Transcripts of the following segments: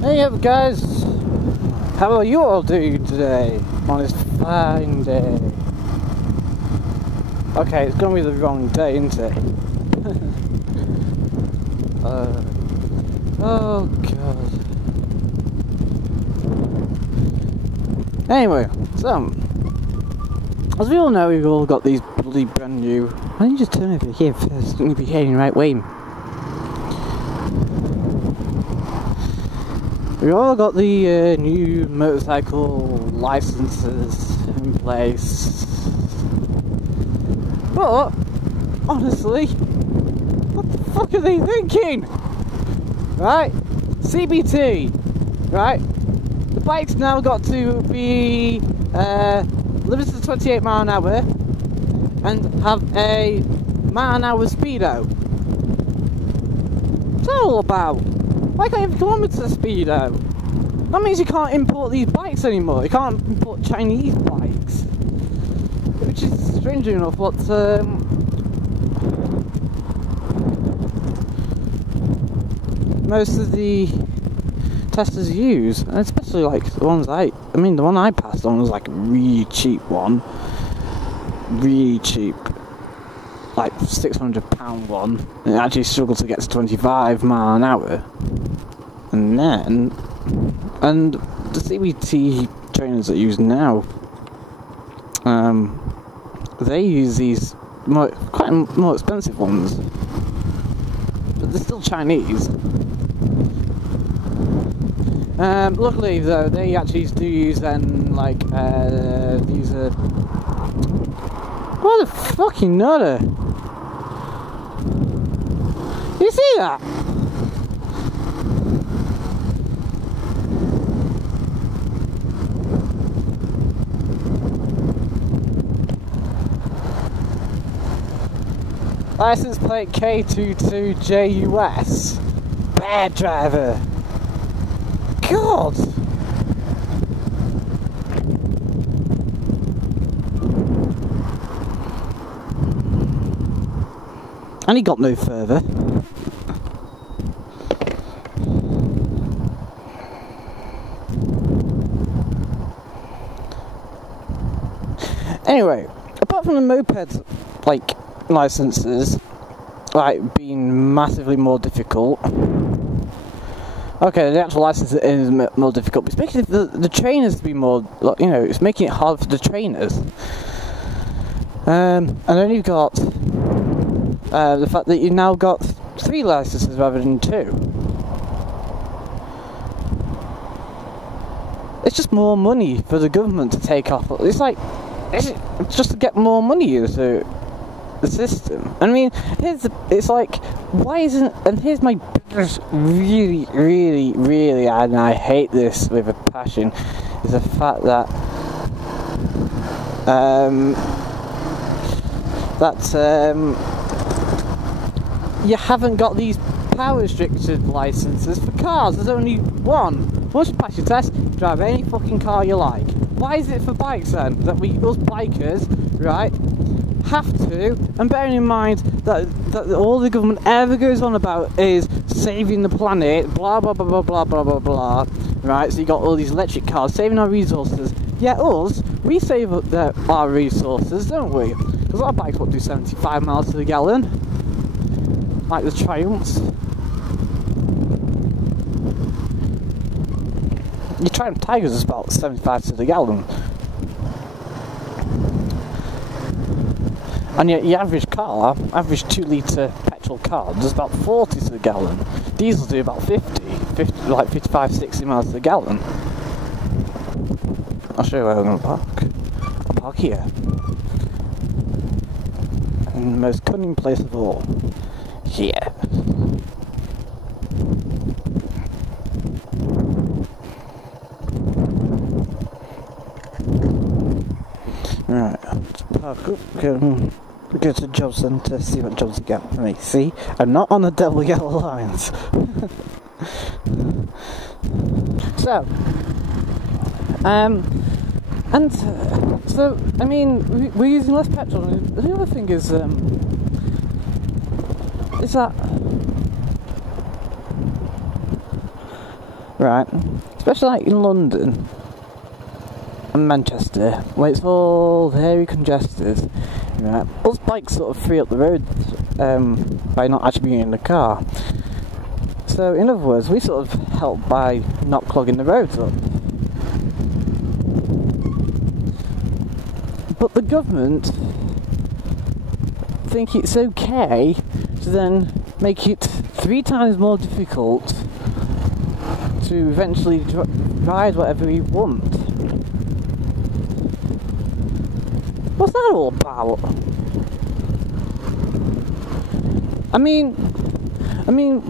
Hey up guys, how are you all doing today on this fine day? Okay, it's gonna be the wrong day, isn't it? Oh god. Anyway, so as we all know, we've all got these bloody brand new. Why don't you just turn over here first? You're be heading the right way. We all got the new motorcycle licenses in place, but honestly, what the fuck are they thinking? Right, CBT, right? The bike's now got to be limited to 28 mile an hour and have a mile an hour speedo. What's that all about? Why can't you have kilometre speedo? That means you can't import these bikes anymore. You can't import Chinese bikes, which is strange enough. What most of the testers use, and especially like the ones the one I passed on was like a really cheap one, really cheap, like £600 one, and it actually struggled to get to 25 mile an hour. And the CBT trainers that use now, they use these quite more expensive ones, but they're still Chinese. Luckily though, they actually do use then these what a fucking nutter! You see that? License plate K22JUS. Bad driver. God. And he got no further. Anyway, apart from the mopeds, licenses, being massively more difficult. Okay, the actual license is more difficult, but it's making the trainers to be more, it's making it hard for the trainers. And then you've got the fact that you've now got 3 licenses rather than 2. It's just more money for the government to take off. It's just to get more money into the system. I mean, why isn't, and here's my biggest, really, and I hate this with a passion, is the fact that you haven't got these power restricted licenses for cars. There's only one. Once you pass your test, drive any fucking car you like. Why is it for bikes then? That us bikers, right, have to, and bearing in mind that all the government ever goes on about is saving the planet, blah blah blah blah blah blah blah blah, right? So you got all these electric cars saving our resources. Yeah, we save our resources, don't we? Because our bikes won't do 75 miles to the gallon, like the Triumphs. Your Triumph Tigers is about 75 to the gallon. And yet your average 2 litre petrol car does about 40 to the gallon. Diesels do about 50, like 55, 60 miles to the gallon. I'll show you where I'm going to park. I'll park here. In the most cunning place of all. Here. Right, let's park up, go to the job centre, see what jobs you get for me. See, I'm not on the double yellow lines. So, I mean, we're using less petrol. The other thing is that right? Especially like in London and Manchester, where it's all very congested, right? Us bikes sort of free up the road by not actually being in the car. So in other words, we sort of help by not clogging the roads up. But the government think it's okay to then make it 3 times more difficult to eventually ride whatever we want. What's that all about? I mean,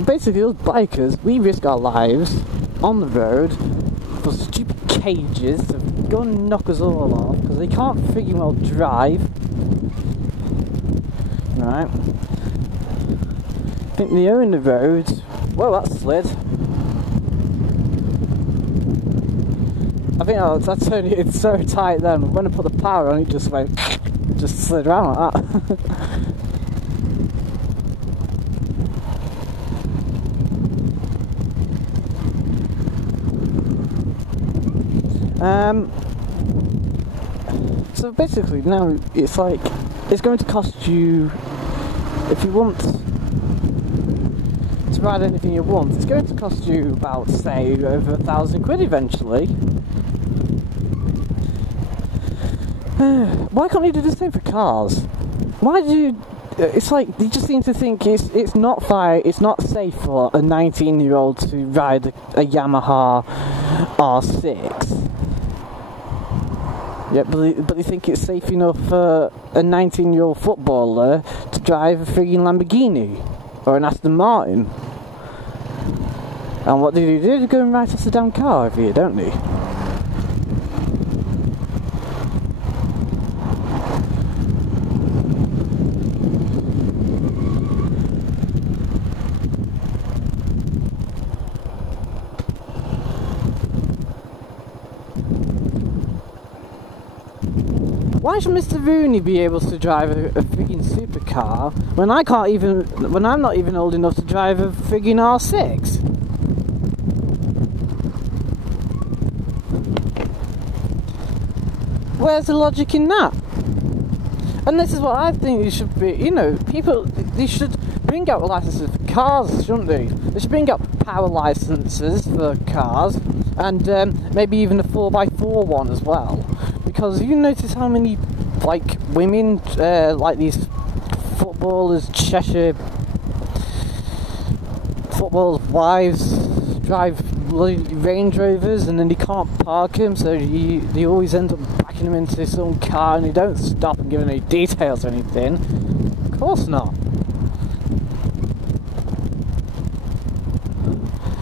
basically, us bikers, we risk our lives on the road for stupid cages to go and knock us all off because they can't freaking well drive. Right? I think they own the roads. Whoa, that slid. I think that's only, it's so tight then. When I put the power on, it just went, just slid around like that. So basically now it's like, it's going to cost you, if you want to ride anything you want, it's going to cost you about, say, over £1,000 eventually. Why can't you do the same for cars? Why do you, it's like, they just seem to think it's not safe for a 19-year-old to ride a Yamaha R6. Yeah, but they think it's safe enough for a 19-year-old footballer to drive a frigging Lamborghini or an Aston Martin. And what do? They go and write us a damn car over here, don't they? Why should Mr. Rooney be able to drive a freaking supercar when I'm not even old enough to drive a frigging R6? Where's the logic in that? And this is what I think it should be, you know, they should bring out licenses for cars, shouldn't they? They should bring out power licenses for cars, and maybe even a 4x4 one as well. Because you notice how many, like, women, like these footballers, Cheshire footballers' wives, drive Range Rovers and then they can't park them, so they always end up backing them into some car and they don't stop and give any details or anything. Of course not.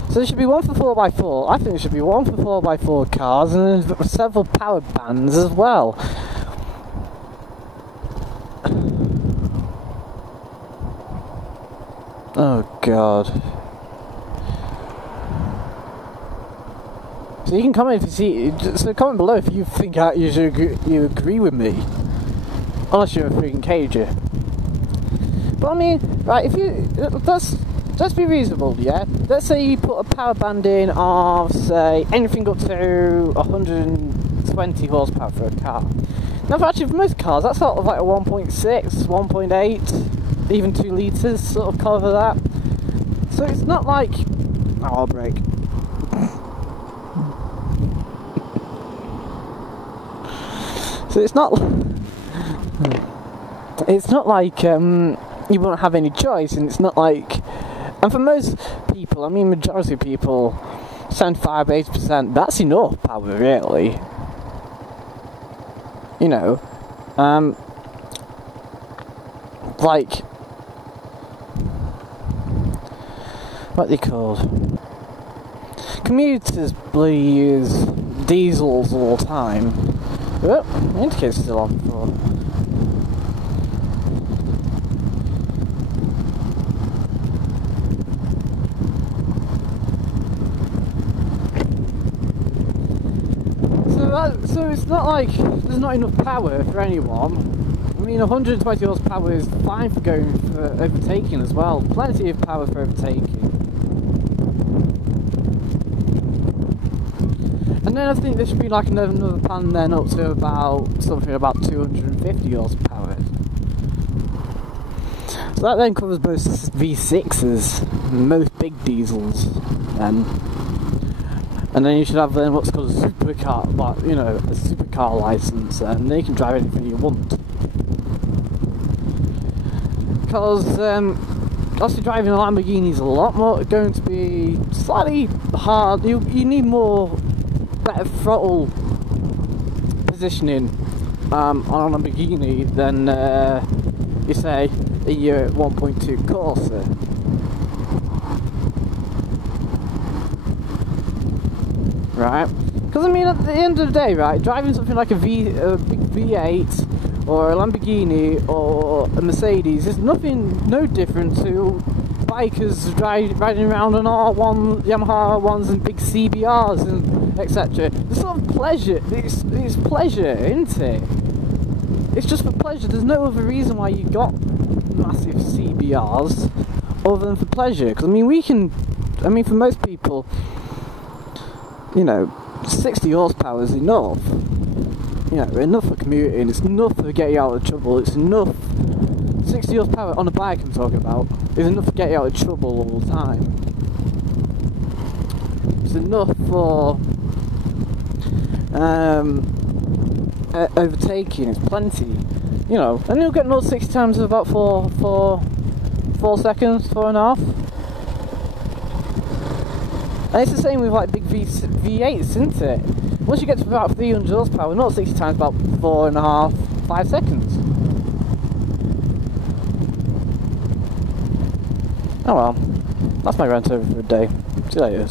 So there should be one for 4x4. I think there should be one for 4x4 cars and then several power bands as well. Oh God. So you can comment if you see. So comment below if you think you agree with me, unless you're a freaking cager. But I mean, right? If you let's be reasonable, yeah. Let's say you put a power band in of, say, anything up to 120 horsepower for a car. Now, actually, for most cars, that's sort of like a 1.6, 1.8, even 2 litres sort of cover that. So it's not like, oh, I'll brake. So it's not like you won't have any choice, and it's not like, and for most people, I mean majority of people, 75-80%, that's enough power really. You know, like, what are they called? Commuters bloody use diesels all the time. Oh, the indicator's still on before. So it's not like there's not enough power for anyone. I mean, 120 horsepower is fine for going for overtaking as well. Plenty of power for overtaking. then I think there should be like another pan then up to about something about 250 horsepower. So that then covers both V6s, most big diesels, and then you should have then what's called a supercar, like, you know, a supercar license, and then you can drive anything you want. Because obviously driving a Lamborghini is a lot more going to be slightly hard. You need better throttle positioning on a Lamborghini than you say in your 1.2 Corsa. Right? Because I mean, at the end of the day, right, driving something like a big V8 or a Lamborghini or a Mercedes is no different to bikers riding around on R1, Yamaha R1s and big CBRs and etc. It's sort of pleasure. It's pleasure, isn't it? It's just for pleasure. There's no other reason why you got massive CBRs other than for pleasure. Because I mean, for most people, you know, 60 horsepower is enough. You know, enough for commuting, it's enough to get you out of trouble, it's enough. 60 horsepower on a bike I'm talking about is enough to get you out of trouble all the time. It's enough for overtaking, it's plenty. You know, and you'll get another 60 times in about 4 seconds, 4.5. And it's the same with like big V8s, isn't it? Once you get to about 300 horsepower, not 60 times, about 4.5, 5 seconds. Oh well, that's my rant over for the day. See you later.